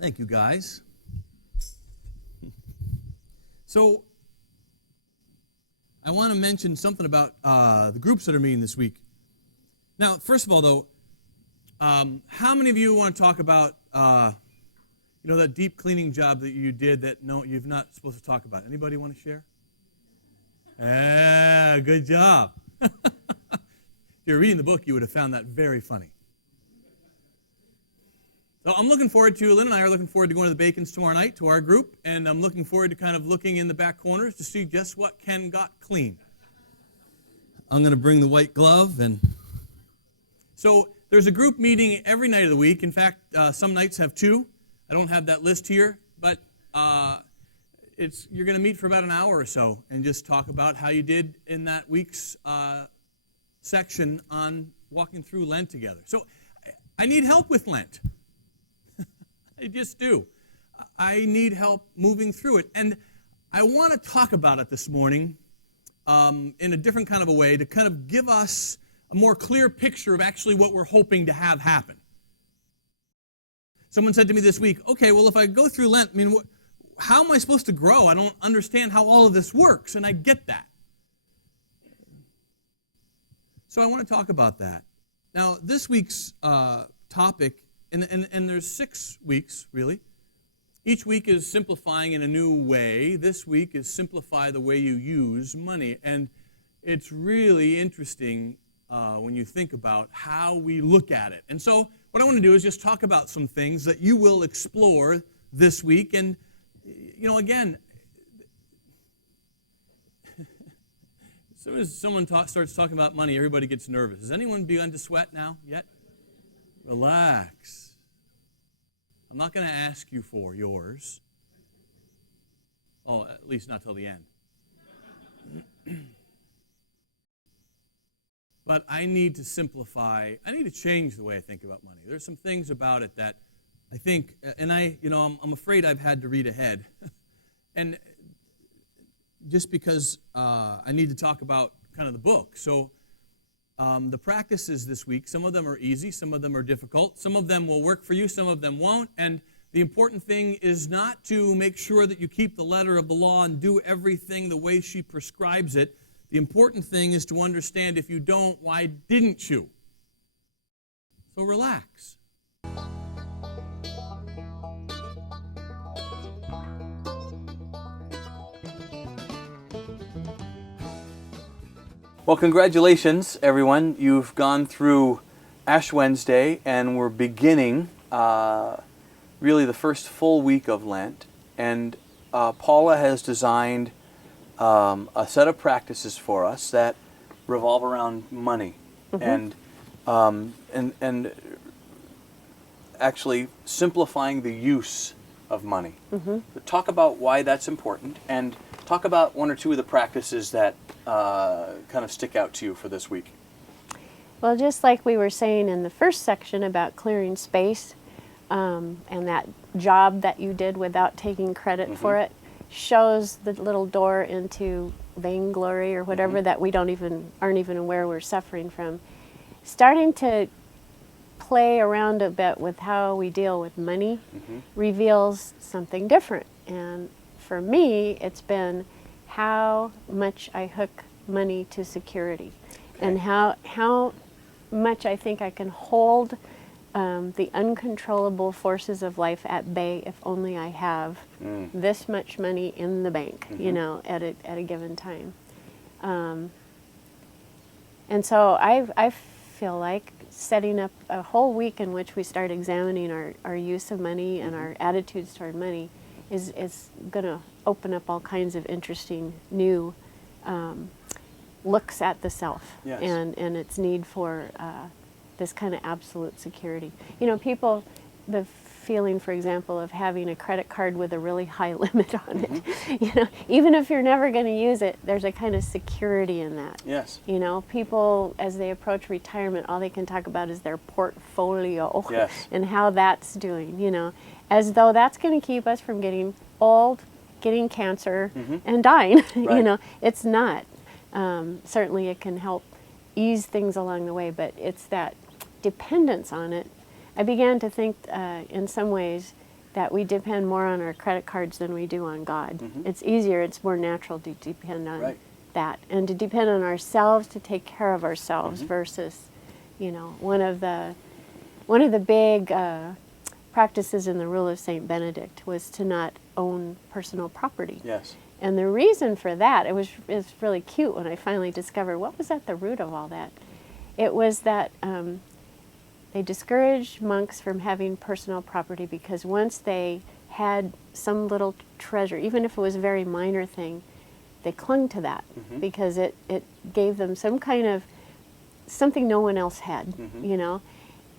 Thank you, guys. So, I want to mention something about the groups that are meeting this week. Now, first of all, though, how many of you want to talk about, that deep cleaning job that you did that you're not supposed to talk about? Anybody want to share? Yeah, good job. If you're reading the book, you would have found that very funny. So I'm looking forward to, Lynn and I are looking forward to going to the Bacons tomorrow night to our group, and I'm looking forward to kind of looking in the back corners to see just what Ken got clean. I'm going to bring the white glove, and so there's a group meeting every night of the week. In fact, some nights have two. I don't have that list here, but you're going to meet for about an hour or so and just talk about how you did in that week's section on walking through Lent together. So I need help with Lent. I just do. I need help moving through it. And I want to talk about it this morning in a different kind of a way to kind of give us a more clear picture of actually what we're hoping to have happen. Someone said to me this week, okay, well, if I go through Lent, how am I supposed to grow? I don't understand how all of this works, and I get that. So I want to talk about that. Now, this week's topic, and there's 6 weeks, really. Each week is simplifying in a new way. This week is simplify the way you use money. And it's really interesting when you think about how we look at it. And so what I want to do is just talk about some things that you will explore this week. And, again, as soon as someone starts talking about money, everybody gets nervous. Has anyone begun to sweat now yet? Relax. I'm not going to ask you for yours. Oh, at least not till the end. But I need to simplify. I need to change the way I think about money. There's some things about it that I think, and I'm afraid I've had to read ahead. And just because I need to talk about kind of the book. So the practices this week, some of them are easy, some of them are difficult. Some of them will work for you, some of them won't. And the important thing is not to make sure that you keep the letter of the law and do everything the way she prescribes it. The important thing is to understand if you don't, why didn't you? So relax. Well, congratulations, everyone. You've gone through Ash Wednesday, and we're beginning really the first full week of Lent. And Paula has designed a set of practices for us that revolve around money, and actually simplifying the use of money. But talk about why that's important, and talk about one or two of the practices that kind of stick out to you for this week. Well, just like we were saying in the first section about clearing space, and that job that you did without taking credit for it shows the little door into vainglory or whatever that we aren't even aware we're suffering from. Starting to play around a bit with how we deal with money reveals something different. And for me, it's been how much I hook money to security, and how much I think I can hold the uncontrollable forces of life at bay if only I have this much money in the bank, at a given time. And so I feel like setting up a whole week in which we start examining our use of money and our attitudes toward money is going to open up all kinds of interesting new looks at the self and its need for this kind of absolute security. People, the feeling, for example, of having a credit card with a really high limit on it, even if you're never going to use it, there's a kind of security in that. Yes. People, as they approach retirement, all they can talk about is their portfolio and how that's doing, as though that's going to keep us from getting old, getting cancer, and dying. Right. It's not. Certainly it can help ease things along the way, but it's that dependence on it, I began to think in some ways that we depend more on our credit cards than we do on God. It's easier, it's more natural to depend on that, and to depend on ourselves to take care of ourselves versus, one of the big practices in the rule of Saint Benedict was to not own personal property. Yes. And the reason for that, it's really cute when I finally discovered what was at the root of all that. It was that they discouraged monks from having personal property because once they had some little treasure, even if it was a very minor thing, they clung to that because it gave them some kind of something no one else had,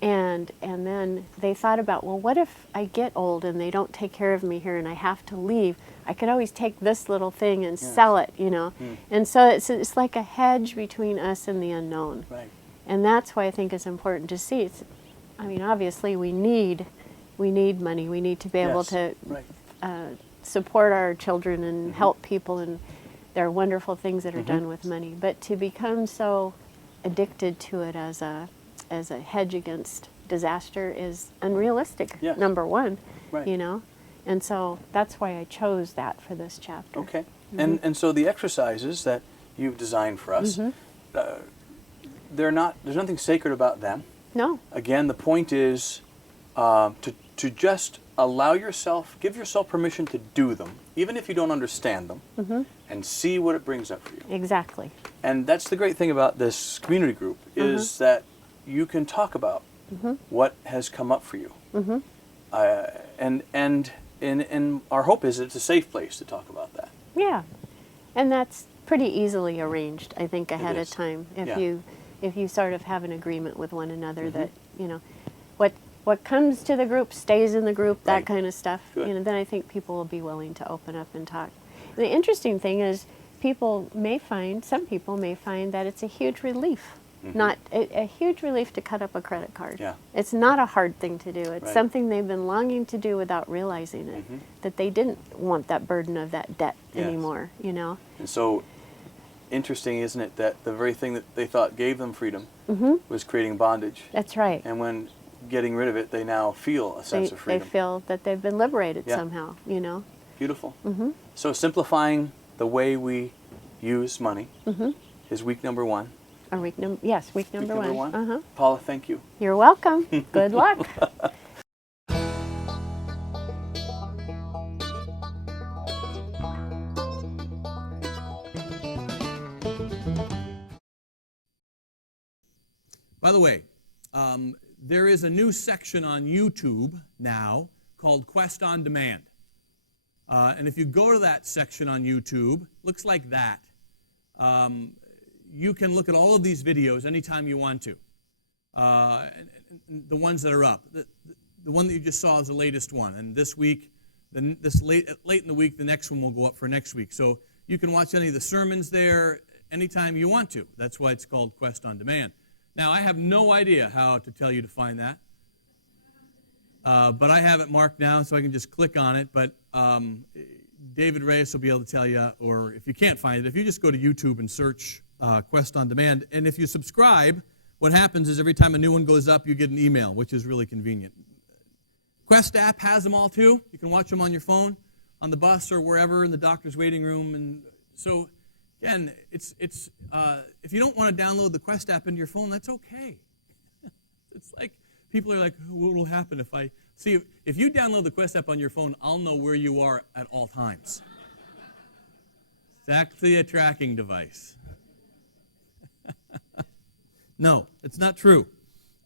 And then they thought about, well, what if I get old and they don't take care of me here and I have to leave? I could always take this little thing and sell it, And so it's like a hedge between us and the unknown. Right. And that's why I think it's important to see. Obviously we need money. We need to be able to support our children and help people, and there are wonderful things that are done with money. But to become so addicted to it as a hedge against disaster is unrealistic. Number one, and so that's why I chose that for this chapter. Okay, and so the exercises that you've designed for us. There's nothing sacred about them. No. Again, the point is to just give yourself permission to do them, even if you don't understand them, and see what it brings up for you. Exactly. And that's the great thing about this community group, is that you can talk about what has come up for you. And our hope is it's a safe place to talk about that. Yeah. And that's pretty easily arranged, I think, ahead of time. If you sort of have an agreement with one another that, what comes to the group stays in the group, that kind of stuff, then I think people will be willing to open up and talk. The interesting thing is some people may find that it's a huge relief. Not a huge relief to cut up a credit card. It's not a hard thing to do. It's something they've been longing to do without realizing it, that they didn't want that burden of that debt anymore, And so interesting, isn't it, that the very thing that they thought gave them freedom was creating bondage. That's right. And when getting rid of it, they now feel a sense of freedom. They feel that they've been liberated somehow, Beautiful. So simplifying the way we use money is week number one. Week number one. Paula, thank you. You're welcome. Good luck. By the way, there is a new section on YouTube now called Quest on Demand. And if you go to that section on YouTube, looks like that. You can look at all of these videos anytime you want to. The ones that are up. The one that you just saw is the latest one. And this week, late in the week, the next one will go up for next week. So you can watch any of the sermons there anytime you want to. That's why it's called Quest on Demand. Now, I have no idea how to tell you to find that. But I have it marked now, so I can just click on it. But David Reyes will be able to tell you, or if you can't find it, if you just go to YouTube and search Quest on Demand, and if you subscribe, what happens is every time a new one goes up, you get an email, which is really convenient. Quest app has them all too. You can watch them on your phone, on the bus, or wherever in the doctor's waiting room. And so, again, it's if you don't want to download the Quest app into your phone, that's okay. It's like people are like, what will happen if I see? If you download the Quest app on your phone, I'll know where you are at all times. It's actually a tracking device. No, it's not true.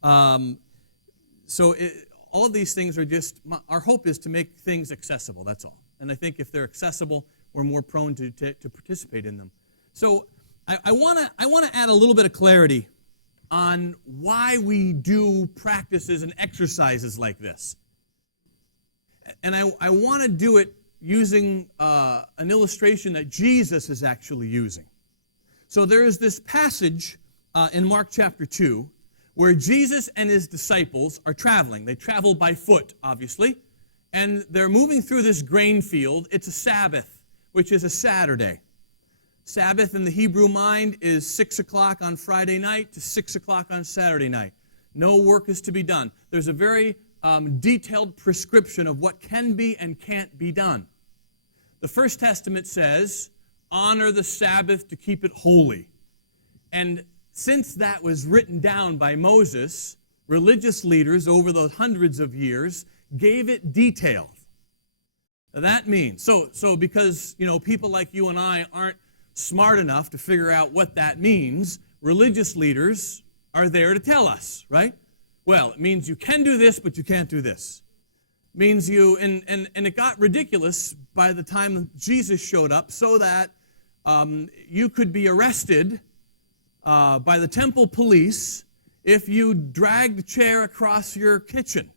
So all of these things are just, our hope is to make things accessible, that's all. And I think if they're accessible, we're more prone to participate in them. So I want to add a little bit of clarity on why we do practices and exercises like this. And I want to do it using an illustration that Jesus is actually using. So there is this passage in Mark chapter 2 where Jesus and his disciples are traveling. They travel by foot, obviously, and they're moving through this grain field. It's a Sabbath, which is a Saturday. Sabbath in the Hebrew mind is 6 o'clock on Friday night to 6 o'clock on Saturday night. No work is to be done. There's a very detailed prescription of what can be and can't be done. The First Testament says, honor the Sabbath to keep it holy. And since that was written down by Moses, religious leaders over those hundreds of years gave it detail. Now that means, so because, people like you and I aren't smart enough to figure out what that means, religious leaders are there to tell us, right? Well, it means you can do this, but you can't do this. It means and it got ridiculous by the time Jesus showed up, so that you could be arrested by the temple police if you dragged a chair across your kitchen,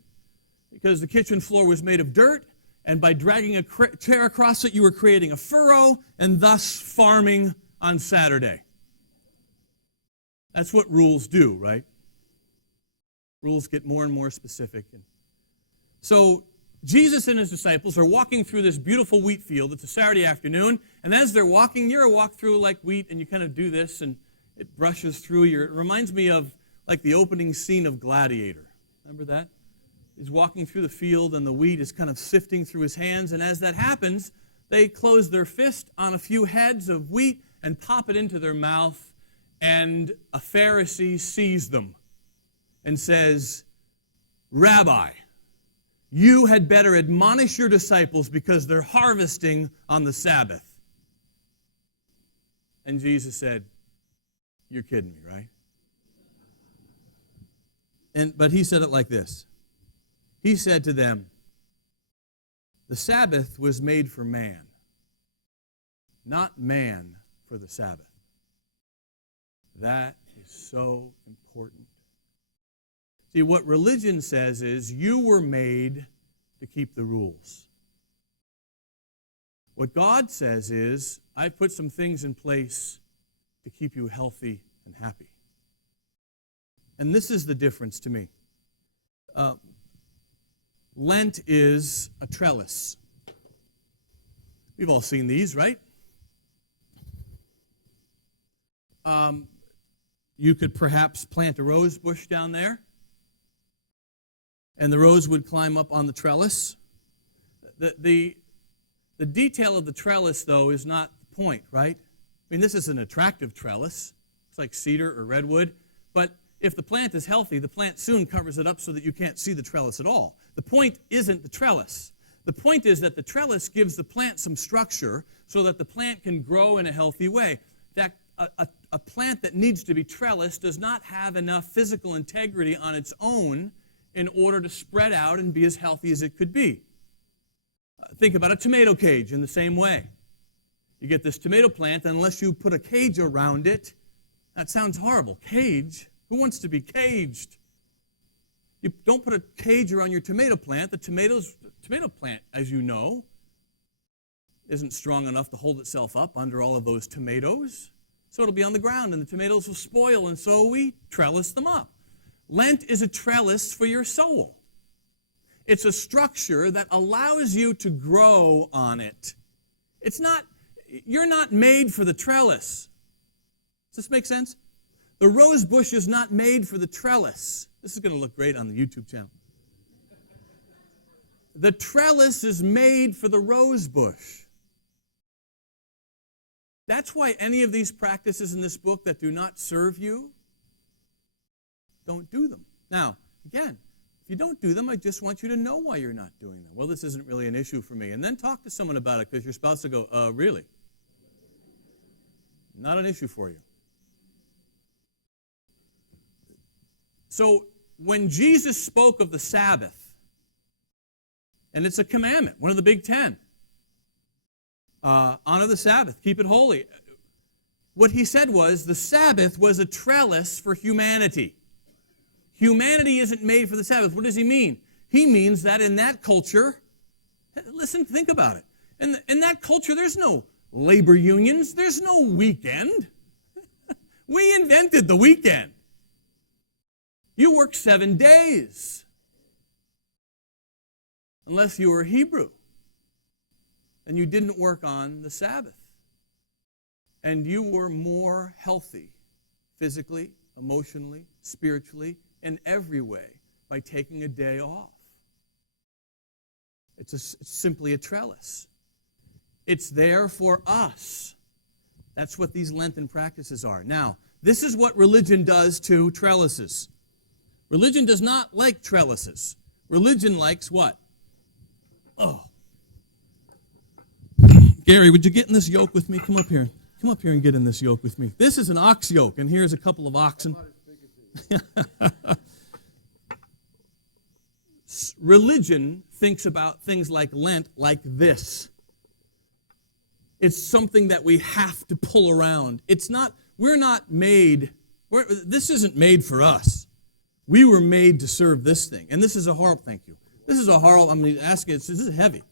because the kitchen floor was made of dirt, and by dragging a chair across it, you were creating a furrow and thus farming on Saturday. That's what rules do, right? Rules get more and more specific. So Jesus and his disciples are walking through this beautiful wheat field. It's a Saturday afternoon, and as they're walking, you ever walk through like wheat, and you kind of do this, and it brushes through your... It reminds me of like the opening scene of Gladiator. Remember that? He's walking through the field, and the wheat is kind of sifting through his hands, and as that happens, they close their fist on a few heads of wheat and pop it into their mouth, and a Pharisee sees them and says, Rabbi, you had better admonish your disciples because they're harvesting on the Sabbath. And Jesus said, you're kidding me, right? But he said it like this. He said to them, the Sabbath was made for man, not man for the Sabbath. That is so important. See, what religion says is you were made to keep the rules. What God says is, I've put some things in place to keep you healthy and happy. And this is the difference to me. Lent is a trellis. We've all seen these, right? You could perhaps plant a rose bush down there, and the rose would climb up on the trellis. The detail of the trellis, though, is not the point, right? I mean, this is an attractive trellis. It's like cedar or redwood. But if the plant is healthy, the plant soon covers it up so that you can't see the trellis at all. The point isn't the trellis. The point is that the trellis gives the plant some structure so that the plant can grow in a healthy way. That a plant that needs to be trellised does not have enough physical integrity on its own in order to spread out and be as healthy as it could be. Think about a tomato cage in the same way. You get this tomato plant, and unless you put a cage around it, that sounds horrible. Cage? Who wants to be caged? You don't put a cage around your tomato plant. The tomato plant, as you know, isn't strong enough to hold itself up under all of those tomatoes. So it'll be on the ground, and the tomatoes will spoil, and so we trellis them up. Lent is a trellis for your soul. It's a structure that allows you to grow on it. You're not made for the trellis. Does this make sense? The rose bush is not made for the trellis. This is going to look great on the YouTube channel. The trellis is made for the rose bush. That's why any of these practices in this book that do not serve you, don't do them. Now, again, if you don't do them, I just want you to know why you're not doing them. Well, this isn't really an issue for me. And then talk to someone about it, because your spouse will go, really? Not an issue for you. So when Jesus spoke of the Sabbath, and it's a commandment, one of the big 10, honor the Sabbath, keep it holy. What he said was the Sabbath was a trellis for humanity. Humanity isn't made for the Sabbath. What does he mean? He means that in that culture, listen, think about it. In that culture, there's no labor unions. There's no weekend. We invented the weekend. You work 7 days. Unless you were Hebrew. And you didn't work on the Sabbath. And you were more healthy, physically, emotionally, spiritually, in every way by taking a day off. It's simply a trellis. It's there for us. That's what these Lenten practices are. Now, this is what religion does to trellises. Religion does not like trellises. Religion likes what? Oh. Gary, would you get in this yoke with me? Come up here. Come up here and get in this yoke with me. This is an ox yoke, and here's a couple of oxen. Religion thinks about things like Lent like this. It's something that we have to pull around. We're not made, this isn't made for us. We were made to serve this thing. And this is a horrible, thank you. This is a horrible, this is heavy.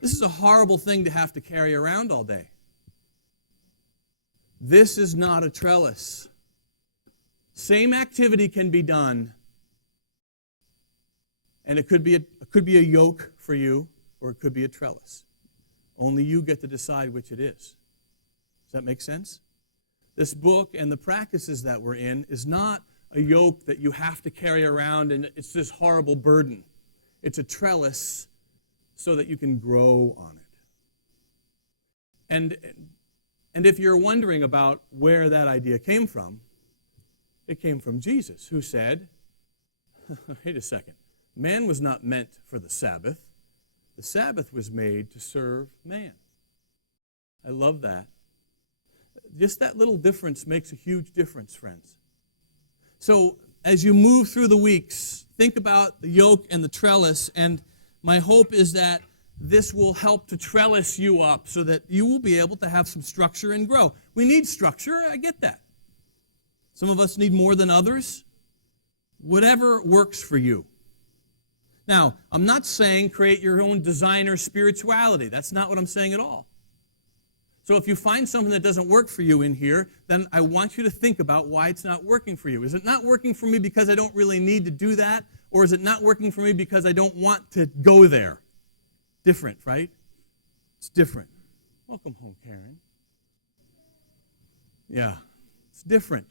This is a horrible thing to have to carry around all day. This is not a trellis. Same activity can be done, and it could be a yoke for you, or it could be a trellis. Only you get to decide which it is. Does that make sense? This book and the practices that we're in is not a yoke that you have to carry around and it's this horrible burden. It's a trellis so that you can grow on it. And if you're wondering about where that idea came from, it came from Jesus, who said, wait a second, man was not meant for the Sabbath. The Sabbath was made to serve man. I love that. Just that little difference makes a huge difference, friends. So as you move through the weeks, think about the yoke and the trellis, and my hope is that this will help to trellis you up so that you will be able to have some structure and grow. We need structure, I get that. Some of us need more than others. Whatever works for you. Now, I'm not saying create your own designer spirituality. That's not what I'm saying at all. So if you find something that doesn't work for you in here, then I want you to think about why it's not working for you. Is it not working for me because I don't really need to do that? Or is it not working for me because I don't want to go there? Different, right? It's different. Welcome home, Karen. Yeah, it's different.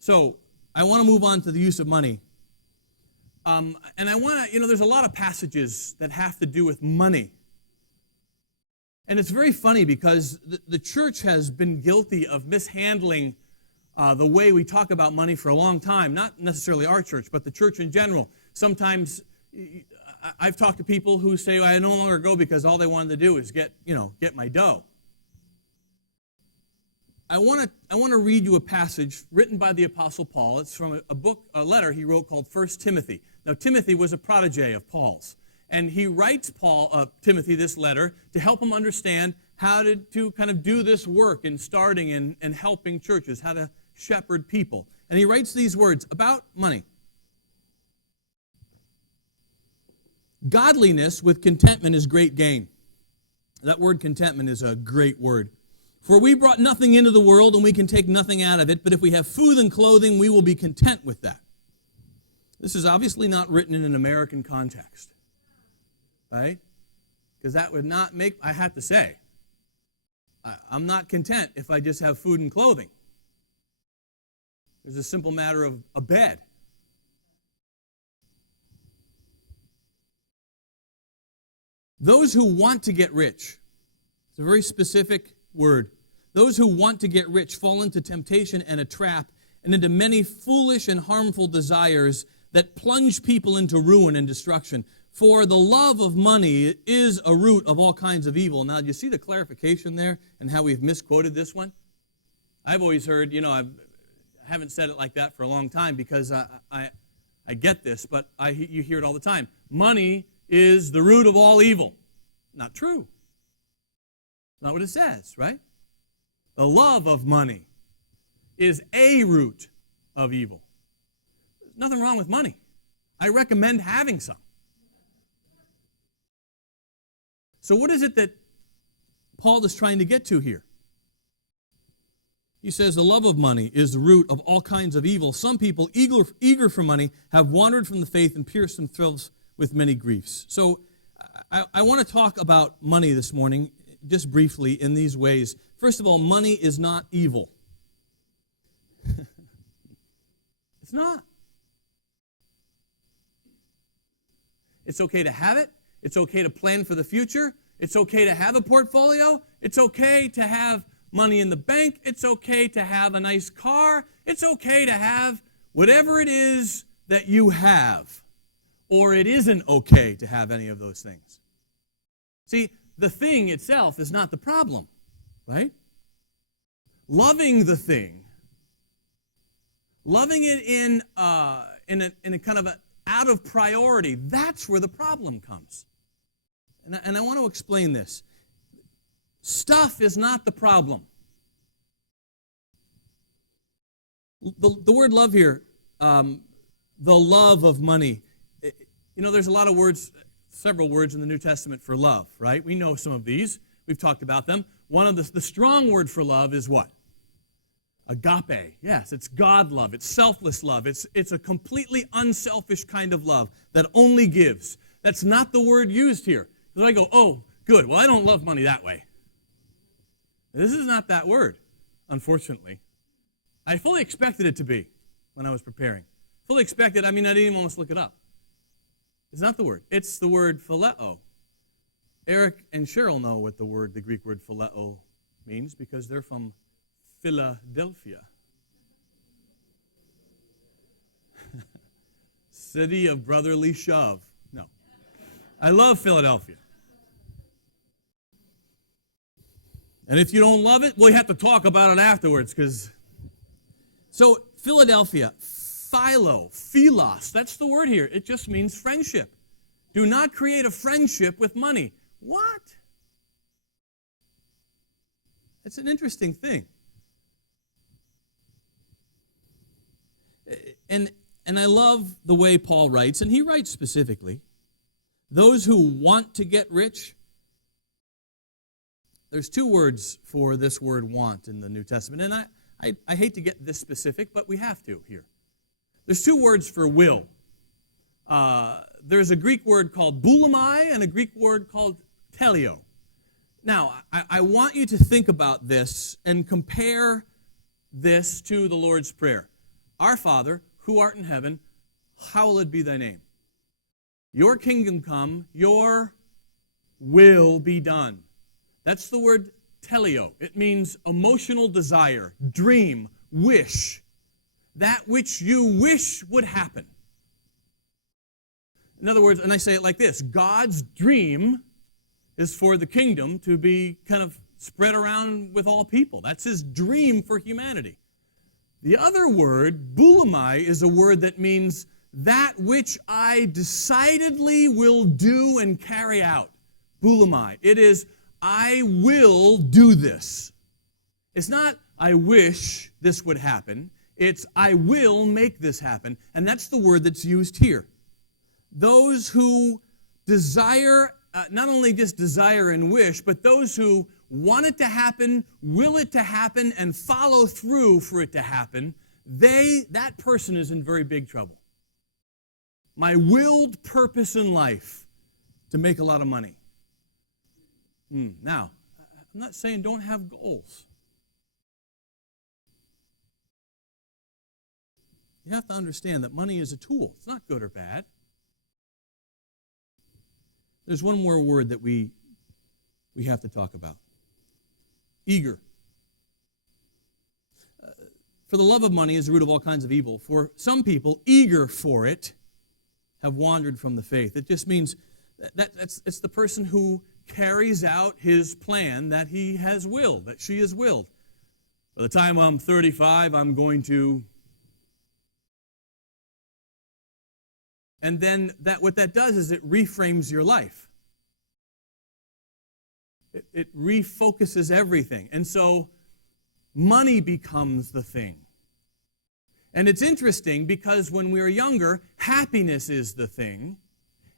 So I want to move on to the use of money. And I want to, there's a lot of passages that have to do with money. And it's very funny because the church has been guilty of mishandling the way we talk about money for a long time. Not necessarily our church, but the church in general. Sometimes I've talked to people who say, I no longer go because all they wanted to do is get my dough. I want to read you a passage written by the Apostle Paul. It's from a letter he wrote called 1 Timothy. Now, Timothy was a protege of Paul's. And he writes Timothy this letter to help him understand how to kind of do this work in starting and helping churches, how to shepherd people. And he writes these words about money. Godliness with contentment is great gain. That word contentment is a great word. For we brought nothing into the world and we can take nothing out of it, but if we have food and clothing, we will be content with that. This is obviously not written in an American context. Right? Because that would not make, I have to say, I'm not content if I just have food and clothing. There's a simple matter of a bed. Those who want to get rich, it's a very specific word. Those who want to get rich fall into temptation and a trap and into many foolish and harmful desires that plunge people into ruin and destruction. For the love of money is a root of all kinds of evil. Now, do you see the clarification there and how we've misquoted this one? I've always heard, I haven't said it like that for a long time because I get this, but you hear it all the time. Money is the root of all evil. Not true. Not what it says, right? The love of money is a root of evil. There's nothing wrong with money. I recommend having some. So what is it that Paul is trying to get to here? He says the love of money is the root of all kinds of evil. Some people, eager for money, have wandered from the faith and pierced themselves with many griefs. So I want to talk about money this morning, just briefly, in these ways. First of all, money is not evil. It's not. It's okay to have it. It's okay to plan for the future. It's okay to have a portfolio. It's okay to have money in the bank. It's okay to have a nice car. It's okay to have whatever it is that you have. Or it isn't okay to have any of those things. See, the thing itself is not the problem, right? Loving the thing, loving it in a kind of out of priority, that's where the problem comes. And I want to explain this. Stuff is not the problem. The word love here, the love of money. You know, there's a lot of words, several words in the New Testament for love, right? We know some of these. We've talked about them. One of the strong word for love is what? Agape. Yes, it's God love. It's selfless love. It's a completely unselfish kind of love that only gives. That's not the word used here. Because I go, oh, good. Well, I don't love money that way. This is not that word, unfortunately. I fully expected it to be when I was preparing. Fully expected, I didn't even almost look it up. It's not the word. It's the word phileo. Eric and Cheryl know what the Greek word phileo means because they're from Philadelphia. City of brotherly shove. No. I love Philadelphia. And if you don't love it, we have to talk about it afterwards. So, Philadelphia, philos, that's the word here. It just means friendship. Do not create a friendship with money. What? It's an interesting thing. And I love the way Paul writes, and he writes specifically, those who want to get rich. There's two words for this word want in the New Testament, and I hate to get this specific, but we have to here. There's two words for will. There's a Greek word called boulamai and a Greek word called telio. Now, I want you to think about this and compare this to the Lord's Prayer. Our Father, who art in heaven, hallowed be thy name. Your kingdom come, your will be done. That's the word telio. It means emotional desire, dream, wish. That which you wish would happen. In other words, and I say it like this, God's dream is for the kingdom to be kind of spread around with all people. That's his dream for humanity. The other word, boulamai, is a word that means that which I decidedly will do and carry out. Boulamai. It is, I will do this. It's not, I wish this would happen. It's, I will make this happen. And that's the word that's used here. Those who desire, not only just desire and wish, but those who want it to happen, will it to happen, and follow through for it to happen, that person is in very big trouble. My willed purpose in life to make a lot of money. Now, I'm not saying don't have goals. You have to understand that money is a tool. It's not good or bad. There's one more word that we have to talk about. Eager. For the love of money is the root of all kinds of evil. For some people, eager for it, have wandered from the faith. It just means it's the person who carries out his plan that he has willed, that she has willed. By the time I'm 35, I'm going to... And then what that does is it reframes your life. It refocuses everything. And so money becomes the thing. And it's interesting because when we are younger, happiness is the thing.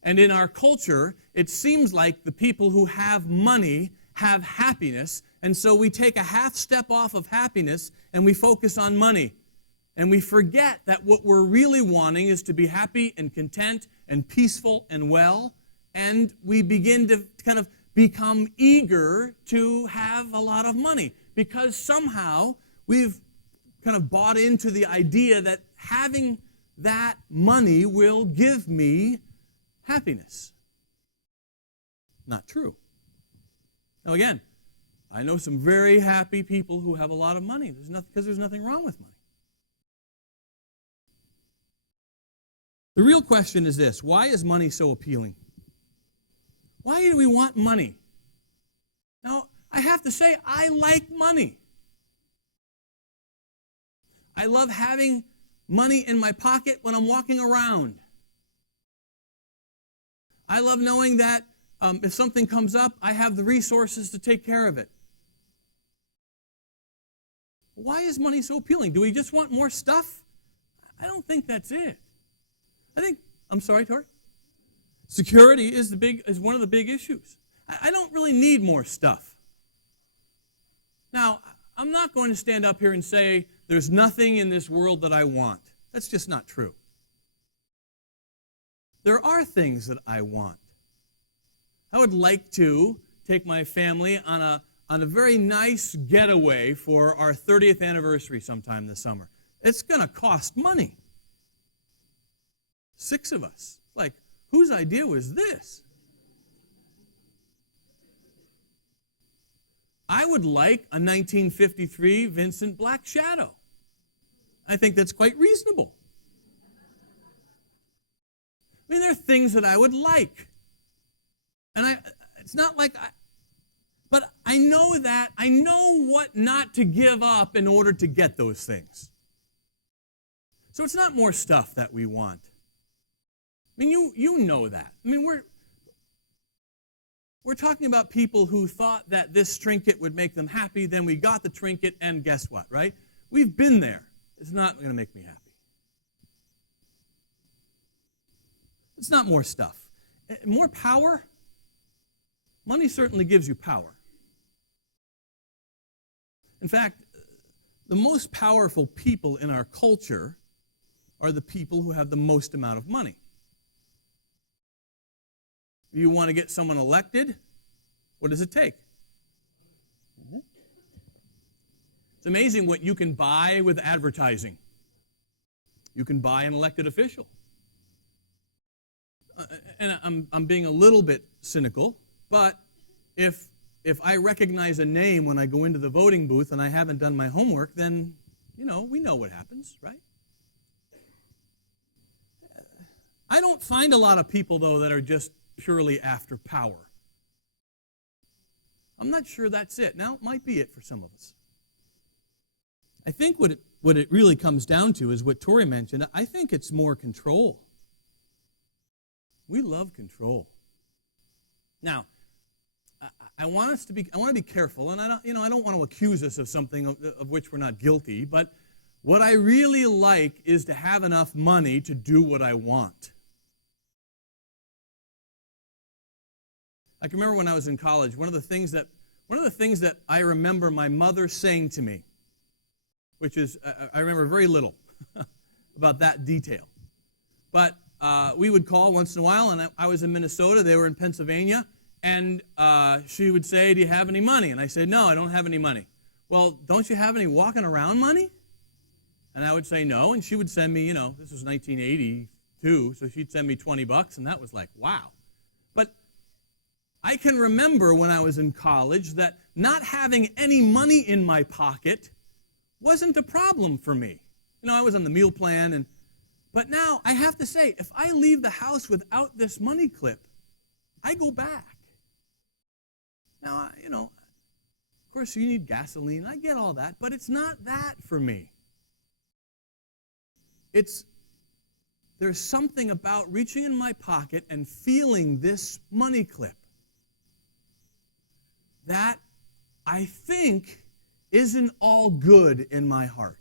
And in our culture, it seems like the people who have money have happiness. And so we take a half step off of happiness and we focus on money. And we forget that what we're really wanting is to be happy and content and peaceful and well. And we begin to kind of become eager to have a lot of money because somehow we've kind of bought into the idea that having that money will give me happiness. Not true. Now again, I know some very happy people who have a lot of money. Because there's nothing wrong with money. The real question is this: why is money so appealing? Why do we want money? Now, I have to say, I like money. I love having money in my pocket when I'm walking around. I love knowing that if something comes up, I have the resources to take care of it. Why is money so appealing? Do we just want more stuff? I don't think that's it. I'm sorry, Tori? Security is one of the big issues. I don't really need more stuff. Now, I'm not going to stand up here and say there's nothing in this world that I want. That's just not true. There are things that I want. I would like to take my family on a very nice getaway for our 30th anniversary sometime this summer. It's going to cost money. 6 of us. Like, whose idea was this? I would like a 1953 Vincent Black Shadow. I think that's quite reasonable. I mean, there are things that I would like. And it's not like but I know what not to give up in order to get those things. So it's not more stuff that we want. I mean, you know that. I mean, we're talking about people who thought that this trinket would make them happy, then we got the trinket, and guess what, right? We've been there. It's not going to make me happy. It's not more stuff. More power? Money certainly gives you power. In fact, the most powerful people in our culture are the people who have the most amount of money. You want to get someone elected? What does it take? It's amazing what you can buy with advertising. You can buy an elected official. And I'm being a little bit cynical, but if I recognize a name when I go into the voting booth and I haven't done my homework, then, we know what happens, right? I don't find a lot of people, though, that are just purely after power. I'm not sure that's it. Now, it might be it for some of us. I think what it really comes down to is what Tori mentioned. I think it's more control. We love control. Now, I want to be careful, and I don't want to accuse us of something of which we're not guilty, but what I really like is to have enough money to do what I want. I can remember when I was in college, one of the things that I remember my mother saying to me, which is, I remember very little about that detail. But we would call once in a while, and I was in Minnesota, they were in Pennsylvania, and she would say, "Do you have any money?" And I said, "No, I don't have any money." "Well, don't you have any walking around money?" And I would say no, and she would send me, this was 1982, so she'd send me $20, and that was like, wow. But I can remember when I was in college that not having any money in my pocket wasn't a problem for me. I was on the meal plan, but now I have to say, if I leave the house without this money clip, I go back. Now, of course you need gasoline, I get all that, but it's not that for me. There's something about reaching in my pocket and feeling this money clip that I think isn't all good in my heart.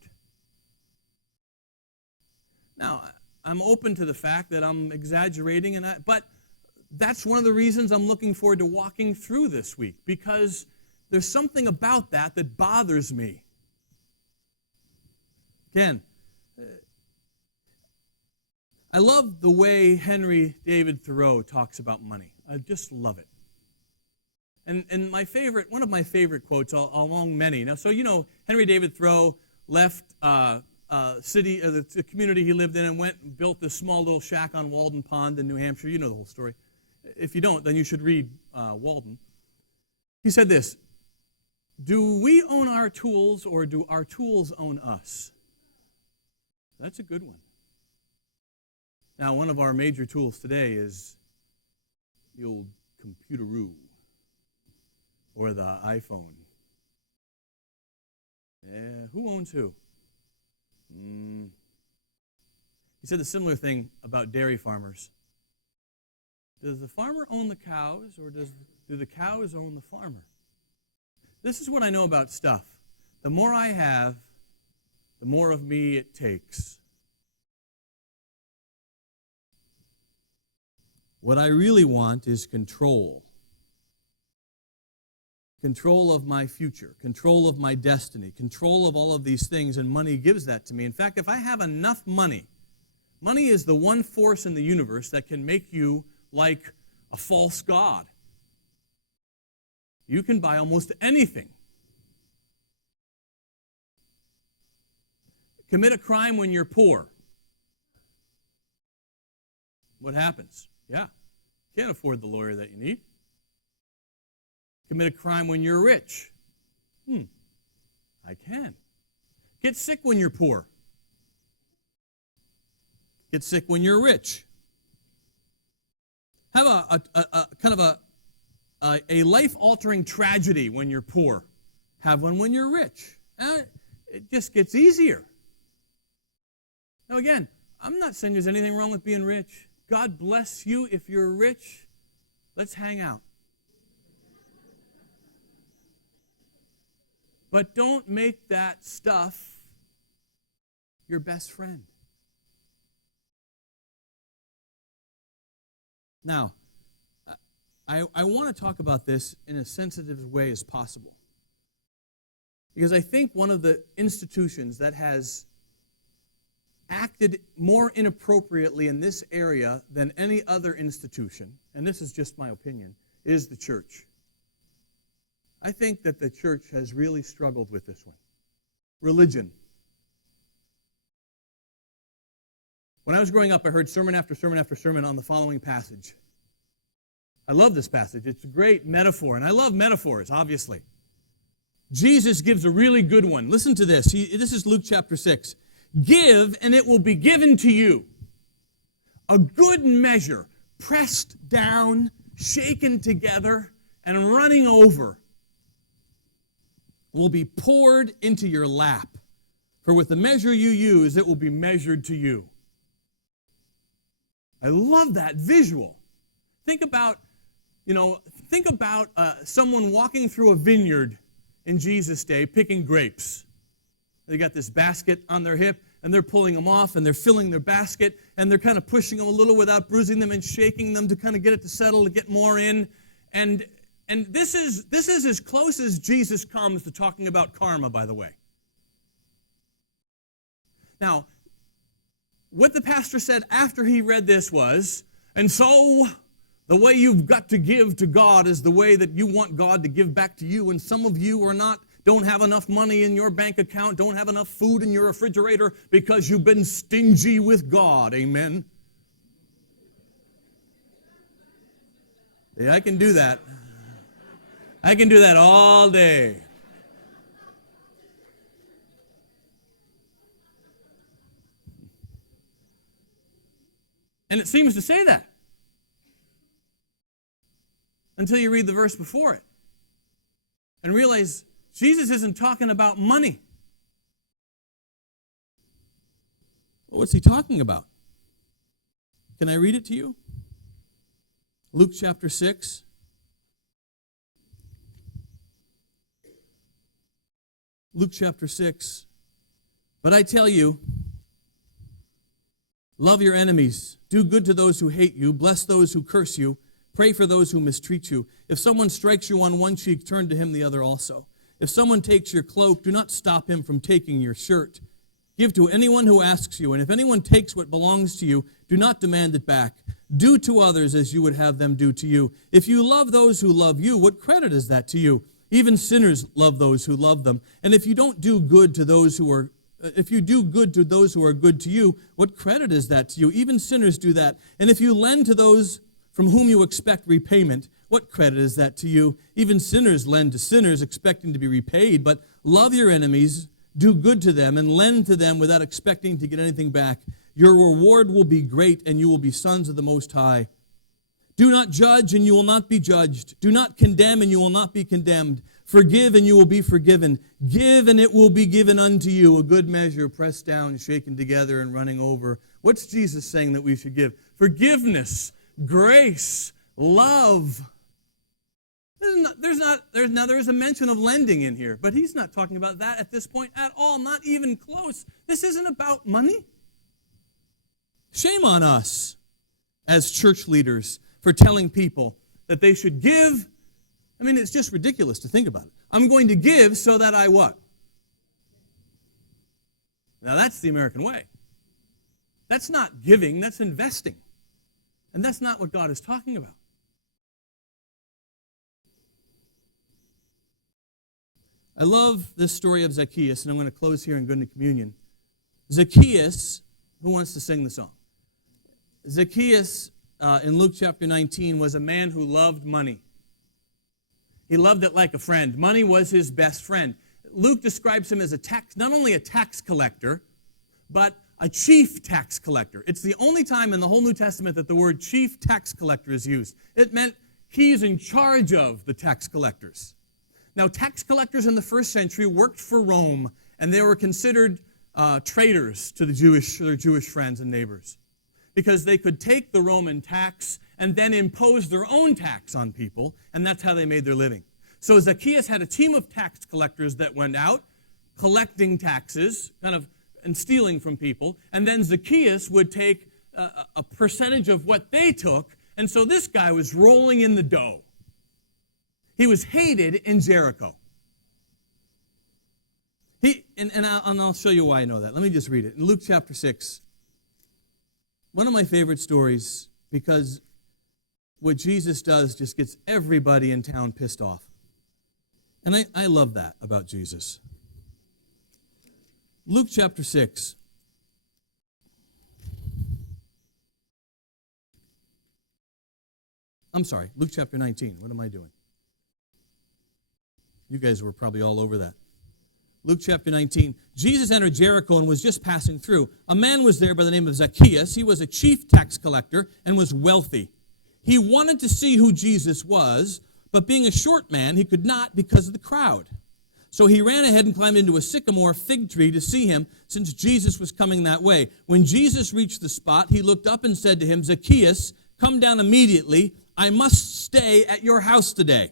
Now, I'm open to the fact that I'm exaggerating, but that's one of the reasons I'm looking forward to walking through this week, because there's something about that bothers me. Again, I love the way Henry David Thoreau talks about money. I just love it. And one of my favorite quotes, along many. Now, so Henry David Thoreau left city, the community he lived in, and went and built this small little shack on Walden Pond in New Hampshire. You know the whole story. If you don't, then you should read Walden. He said this: do we own our tools, or do our tools own us? That's a good one. Now, one of our major tools today is the old computeroo or the iPhone. Yeah, who owns who? He said a similar thing about dairy farmers. Does the farmer own the cows, or do the cows own the farmer? This is what I know about stuff. The more I have, the more of me it takes. What I really want is control. Control of my future, control of my destiny, control of all of these things, and money gives that to me. In fact, if I have enough money, money is the one force in the universe that can make you like a false god. You can buy almost anything. Commit a crime when you're poor. What happens? Yeah, can't afford the lawyer that you need. Commit a crime when you're rich. I can. Get sick when you're poor. Get sick when you're rich. Have a kind of a life-altering tragedy when you're poor. Have one when you're rich. It just gets easier. Now again, I'm not saying there's anything wrong with being rich. God bless you if you're rich. Let's hang out. But don't make that stuff your best friend. Now, I want to talk about this in a sensitive way as possible. Because I think one of the institutions that has acted more inappropriately in this area than any other institution, and this is just my opinion, is the church. I think that the church has really struggled with this one. Religion. When I was growing up, I heard sermon after sermon after sermon on the following passage. I love this passage. It's a great metaphor, and I love metaphors, obviously. Jesus gives a really good one. Listen to this. This is Luke chapter 6. Give, and it will be given to you. A good measure, pressed down, shaken together, and running over, will be poured into your lap. For with the measure you use, it will be measured to you. I love that visual. Think about someone walking through a vineyard in Jesus' day picking grapes. They got this basket on their hip, and they're pulling them off, and they're filling their basket, and they're kind of pushing them a little without bruising them and shaking them to kind of get it to settle, to get more in. And this is as close as Jesus comes to talking about karma, by the way. Now, what the pastor said after he read this was, and so the way you've got to give to God is the way that you want God to give back to you, and some of you don't have enough money in your bank account, don't have enough food in your refrigerator because you've been stingy with God. Amen? Yeah, I can do that. I can do that all day. And it seems to say that until you read the verse before it and realize Jesus isn't talking about money. Well, what's he talking about? Can I read it to you? Luke chapter 6. Luke chapter 6. But I tell you, love your enemies, do good to those who hate you, bless those who curse you, pray for those who mistreat you. If someone strikes you on one cheek, turn to him the other also. If someone takes your cloak, do not stop him from taking your shirt. Give to anyone who asks you, and if anyone takes what belongs to you, do not demand it back. Do to others as you would have them do to you. If you love those who love you, what credit is that to you? Even sinners love those who love them. And if you don't do good to those who are if you do good to those who are good to you, what credit is that to you? Even sinners do that. And if you lend to those from whom you expect repayment, what credit is that to you? Even sinners lend to sinners, expecting to be repaid. But love your enemies, do good to them, and lend to them without expecting to get anything back. Your reward will be great, and you will be sons of the Most High. Do not judge, and you will not be judged. Do not condemn, and you will not be condemned. Forgive, and you will be forgiven. Give, and it will be given unto you. A good measure, pressed down, shaken together, and running over. What's Jesus saying that we should give? Forgiveness, grace, love. There's a mention of lending in here, but he's not talking about that at this point at all, not even close. This isn't about money. Shame on us as church leaders for telling people that they should give. I mean, it's just ridiculous to think about it. I'm going to give so that I what? Now, that's the American way. That's not giving, that's investing. And that's not what God is talking about. I love this story of Zacchaeus, and I'm going to close here and go into communion. Zacchaeus, who wants to sing the song? Zacchaeus, in Luke chapter 19, was a man who loved money. He loved it like a friend. Money was his best friend. Luke describes him as not only a tax collector, but a chief tax collector. It's the only time in the whole New Testament that the word chief tax collector is used. It meant he's in charge of the tax collectors. Now, tax collectors in the first century worked for Rome, and they were considered traitors to their Jewish friends and neighbors, because they could take the Roman tax and then impose their own tax on people, and that's how they made their living. So Zacchaeus had a team of tax collectors that went out collecting taxes, and stealing from people, and then Zacchaeus would take a percentage of what they took, and so this guy was rolling in the dough. He was hated in Jericho. I'll show you why I know that. Let me just read it. In Luke chapter 6, one of my favorite stories, because what Jesus does just gets everybody in town pissed off. And I love that about Jesus. Luke chapter 6. I'm sorry, Luke chapter 19. What am I doing? You guys were probably all over that. Luke chapter 19. Jesus entered Jericho and was just passing through. A man was there by the name of Zacchaeus. He was a chief tax collector and was wealthy. He wanted to see who Jesus was, but being a short man, he could not because of the crowd. So he ran ahead and climbed into a sycamore fig tree to see him, since Jesus was coming that way. When Jesus reached the spot, he looked up and said to him, Zacchaeus, come down immediately. I must stay at your house today.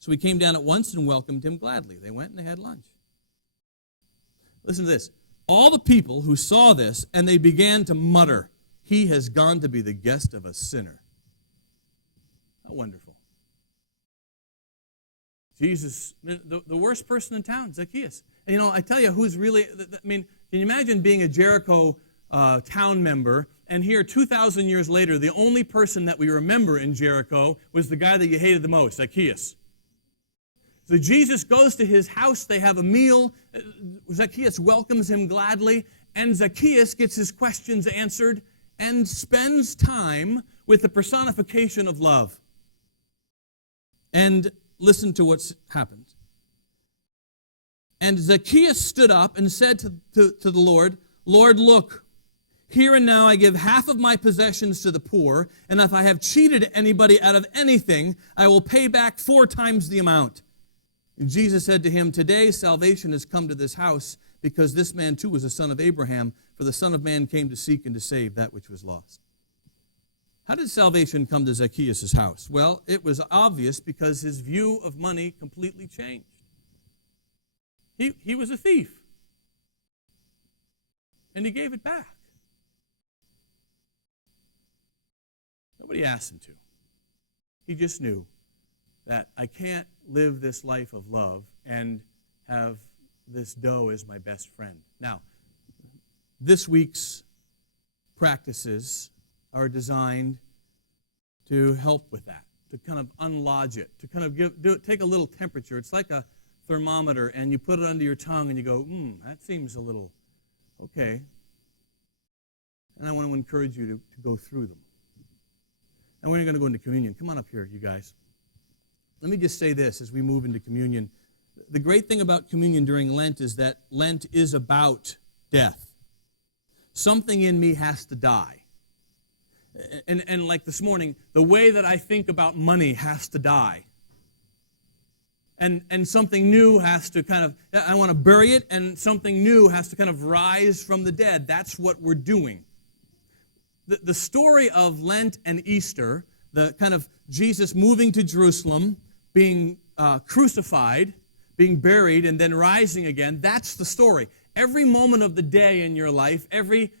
So he came down at once and welcomed him gladly. They went and they had lunch. Listen to this. All the people who saw this, and they began to mutter, he has gone to be the guest of a sinner. How wonderful. Jesus, the worst person in town, Zacchaeus. And I tell you, can you imagine being a Jericho town member, and here 2,000 years later, the only person that we remember in Jericho was the guy that you hated the most, Zacchaeus. So Jesus goes to his house, they have a meal, Zacchaeus welcomes him gladly, and Zacchaeus gets his questions answered and spends time with the personification of love. And listen to what's happened. And Zacchaeus stood up and said to the Lord, Lord, look, here and now I give half of my possessions to the poor, and if I have cheated anybody out of anything, I will pay back 4 times the amount. And Jesus said to him, today salvation has come to this house, because this man too was a son of Abraham, for the Son of Man came to seek and to save that which was lost. How did salvation come to Zacchaeus' house? Well, it was obvious because his view of money completely changed. He was a thief, and he gave it back. Nobody asked him to. He just knew that I can't live this life of love and have this dough as my best friend. Now, this week's practices are designed to help with that, to kind of unlodge it, to kind of take a little temperature. It's like a thermometer and you put it under your tongue and you go, that seems a little okay. And I want to encourage you to go through them. And we're going to go into communion. Come on up here, you guys. Let me just say this as we move into communion. The great thing about communion during Lent is that Lent is about death. Something in me has to die. And like this morning, the way that I think about money has to die. And something new has to kind of, I want to bury it, and something new has to kind of rise from the dead. That's what we're doing. The story of Lent and Easter, the kind of Jesus moving to Jerusalem, being crucified, being buried, and then rising again, that's the story. Every moment of the day in your life, every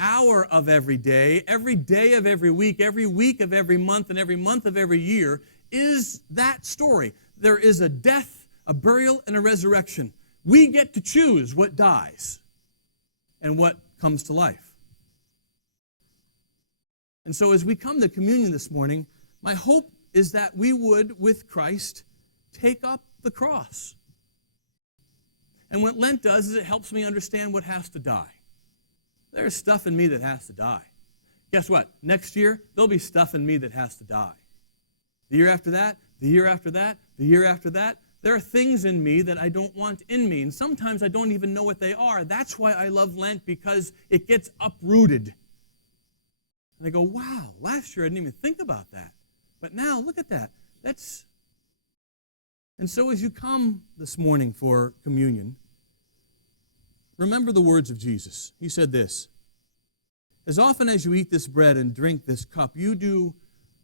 hour of every day of every week of every month, and every month of every year is that story. There is a death, a burial, and a resurrection. We get to choose what dies and what comes to life. And so as we come to communion this morning, my hope is that we would, with Christ, take up the cross. And what Lent does is it helps me understand what has to die. There's stuff in me that has to die. Guess what? Next year, there'll be stuff in me that has to die. The year after that, the year after that, the year after that, there are things in me that I don't want in me. And sometimes I don't even know what they are. That's why I love Lent, because it gets uprooted. And I go, wow, last year I didn't even think about that. But now, look at that. And so as you come this morning for communion, remember the words of Jesus. He said this, "As often as you eat this bread and drink this cup, you do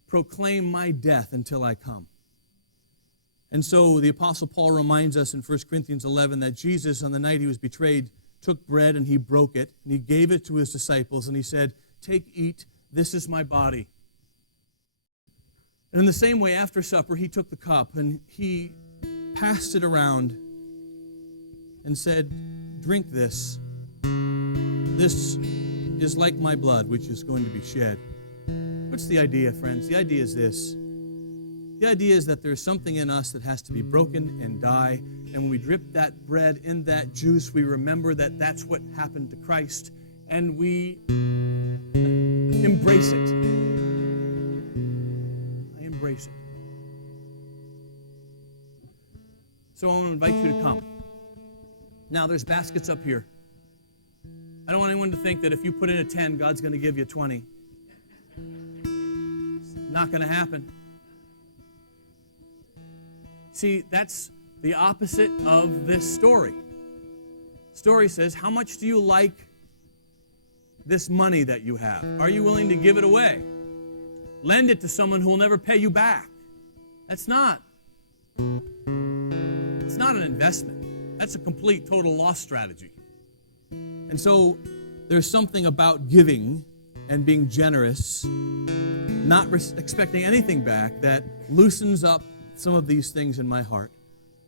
proclaim my death until I come." And so the Apostle Paul reminds us in 1 Corinthians 11 that Jesus, on the night he was betrayed, took bread and he broke it, and he gave it to his disciples, and he said, "Take, eat, this is my body." And in the same way, after supper, he took the cup and he passed it around and said, "Drink this. This is like my blood, which is going to be shed." What's the idea, friends? The idea is this. The idea is that there's something in us that has to be broken and die. And when we dip that bread in that juice, we remember that that's what happened to Christ. And we embrace it. I embrace it. So I want to invite you to come. Now, there's baskets up here. I don't want anyone to think that if you put in a 10, God's going to give you 20. Not going to happen. See, that's the opposite of this story. The story says, how much do you like this money that you have? Are you willing to give it away? Lend it to someone who will never pay you back. It's not an investment. That's a complete, total loss strategy. And so there's something about giving and being generous, not expecting anything back, that loosens up some of these things in my heart.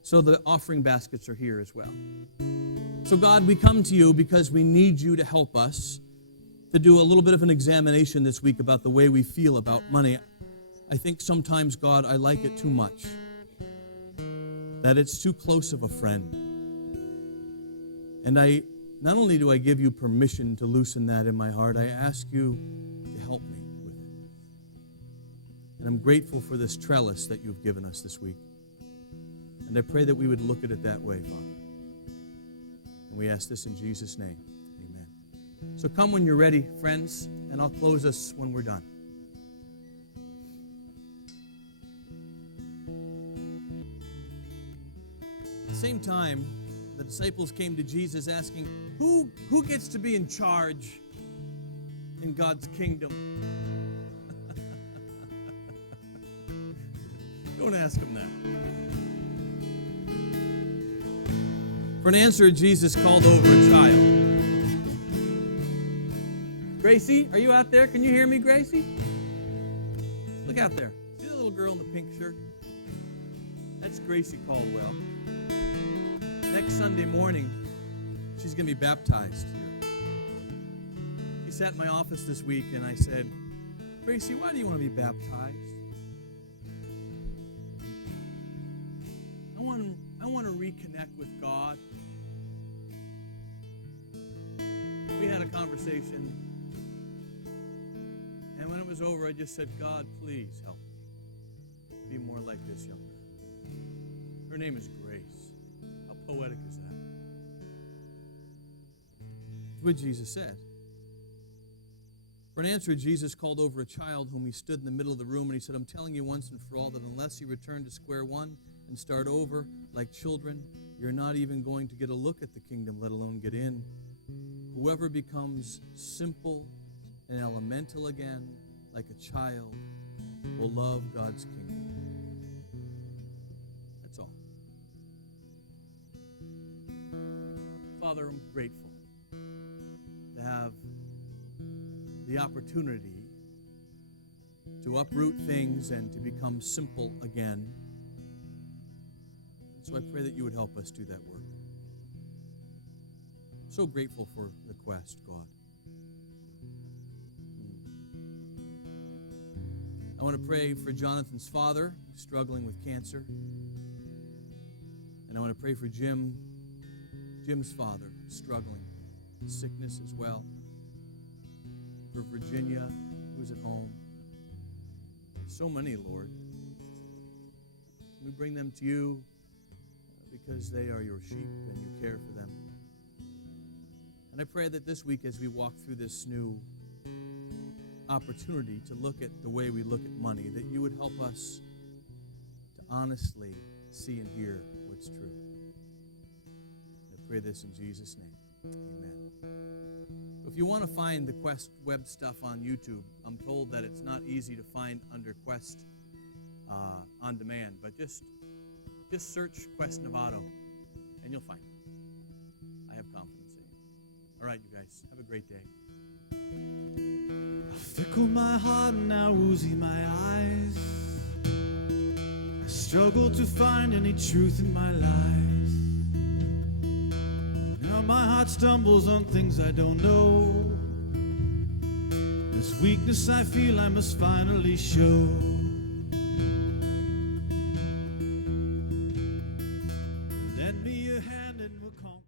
So the offering baskets are here as well. So God, we come to you because we need you to help us to do a little bit of an examination this week about the way we feel about money. I think sometimes, God, I like it too much. That it's too close of a friend. And not only do I give you permission to loosen that in my heart, I ask you to help me with it. And I'm grateful for this trellis that you've given us this week. And I pray that we would look at it that way, Father. And we ask this in Jesus' name. Amen. So come when you're ready, friends, and I'll close us when we're done. At the same time, the disciples came to Jesus asking, who gets to be in charge in God's kingdom? Don't ask him that. For an answer, Jesus called over a child. Gracie, are you out there? Can you hear me, Gracie? Look out there. See the little girl in the pink shirt? That's Gracie Caldwell. Next Sunday morning, she's going to be baptized here. She sat in my office this week, and I said, Gracie, why do you want to be baptized? I I want to reconnect with God. We had a conversation, and when it was over, I just said, God, please help me be more like this young girl. Her name is Grace. How poetic is that? It's what Jesus said. For an answer, Jesus called over a child whom he stood in the middle of the room, and he said, I'm telling you once and for all that unless you return to square one and start over like children, you're not even going to get a look at the kingdom, let alone get in. Whoever becomes simple and elemental again, like a child, will love God's kingdom. That's all. Father, I'm grateful to have the opportunity to uproot things and to become simple again. And so I pray that you would help us do that work. I'm so grateful for the quest, God. I want to pray for Jonathan's father, who's struggling with cancer. And I want to pray for Jim's father, struggling with sickness as well. For Virginia, who's at home. So many, Lord. We bring them to you because they are your sheep and you care for them. And I pray that this week, as we walk through this new opportunity to look at the way we look at money, that you would help us to honestly see and hear what's true. I pray this in Jesus' name. Amen. If you want to find the Quest web stuff on YouTube, I'm told that it's not easy to find under Quest on demand, but just search Quest Novato and you'll find it. I have confidence in you. All right, you guys, have a great day. Fickle my heart and now woozy my eyes. I struggle to find any truth in my lies. Now my heart stumbles on things I don't know. This weakness I feel I must finally show.